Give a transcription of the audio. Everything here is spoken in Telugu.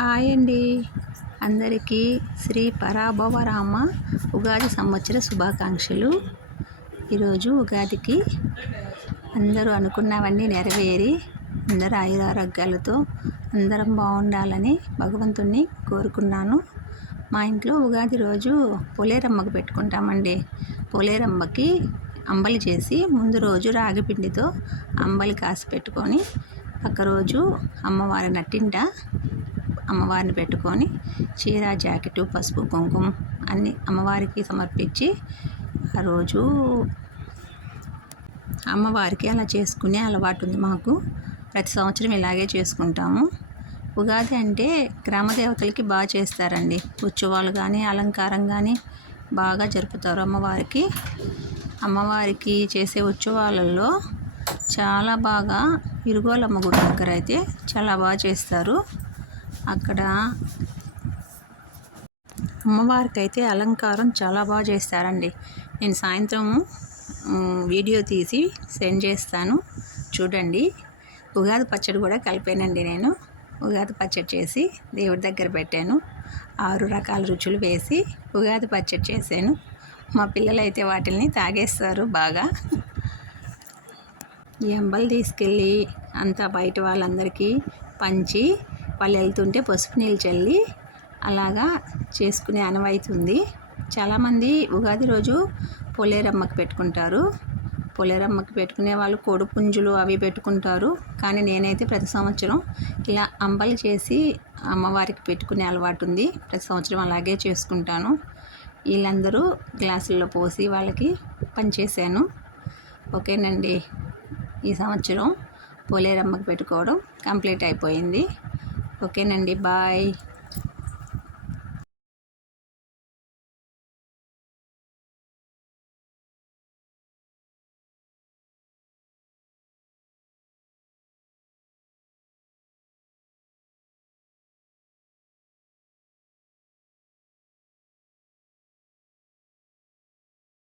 హాయ్ అండి. అందరికీ శ్రీ పరాభవరామ ఉగాది సంవత్సర శుభాకాంక్షలు. ఈరోజు ఉగాదికి అందరూ అనుకున్నవన్నీ నెరవేరి అందరూ ఆయురారోగ్యాలతో అందరం బాగుండాలని భగవంతుణ్ణి కోరుకున్నాను. మా ఇంట్లో ఉగాది రోజు పోలేరమ్మకు పెట్టుకుంటామండి. పోలేరమ్మకి అంబలి చేసి ముందు రోజు రాగి పిండితో అంబలి కాసి పెట్టుకొని పక్క రోజు అమ్మవారి నట్టింట అమ్మవారిని పెట్టుకొని చీర జాకెట్టు పసుపు కుంకుమ అన్నీ అమ్మవారికి సమర్పించి ఆ రోజు అమ్మవారికి అలా చేసుకునే అలవాటు ఉంది మాకు. ప్రతి సంవత్సరం ఇలాగే చేసుకుంటాము. ఉగాది అంటే గ్రామ దేవతలకి బాగా చేస్తారండి. ఉత్సవాలు కానీ అలంకారం కానీ బాగా జరుపుతారు. అమ్మవారికి చేసే ఉత్సవాలలో చాలా బాగా ఇరుగోలమ్మ గుడి దగ్గర అయితే చాలా బాగా చేస్తారు. అక్కడ అమ్మవారికి అయితే అలంకారం చాలా బాగా చేస్తారండి. నేను సాయంత్రం వీడియో తీసి సెండ్ చేస్తాను, చూడండి. ఉగాది పచ్చడి కూడా కలిపానండి. నేను ఉగాది పచ్చడి చేసి దేవుడి దగ్గర పెట్టాను. 6 రకాల రుచులు వేసి ఉగాది పచ్చడి చేశాను. మా పిల్లలు అయితే వాటిని తాగేస్తారు బాగా. ఈ అంబలి తీసుకెళ్ళి అంతా బయట వాళ్ళందరికీ పంచి వాళ్ళు వెళ్తుంటే పసుపు నీళ్ళు చల్లి అలాగా చేసుకునే ఆనవాయితీ ఉంది. చాలామంది ఉగాది రోజు పోలేరమ్మకి పెట్టుకుంటారు. పోలేరమ్మకి పెట్టుకునే వాళ్ళు కోడిపుంజులు అవి పెట్టుకుంటారు. కానీ నేనైతే ప్రతి సంవత్సరం ఇలా అంబలి చేసి అమ్మవారికి పెట్టుకునే అలవాటు ఉంది. ప్రతి సంవత్సరం అలాగే చేసుకుంటాను. వీళ్ళందరూ గ్లాసుల్లో పోసి వాళ్ళకి పంచేసాను. ఓకేనండి, ఈ సంవత్సరం పోలేరమ్మకి పెట్టుకోవడం కంప్లీట్ అయిపోయింది. ఓకేనండి, బాయ్.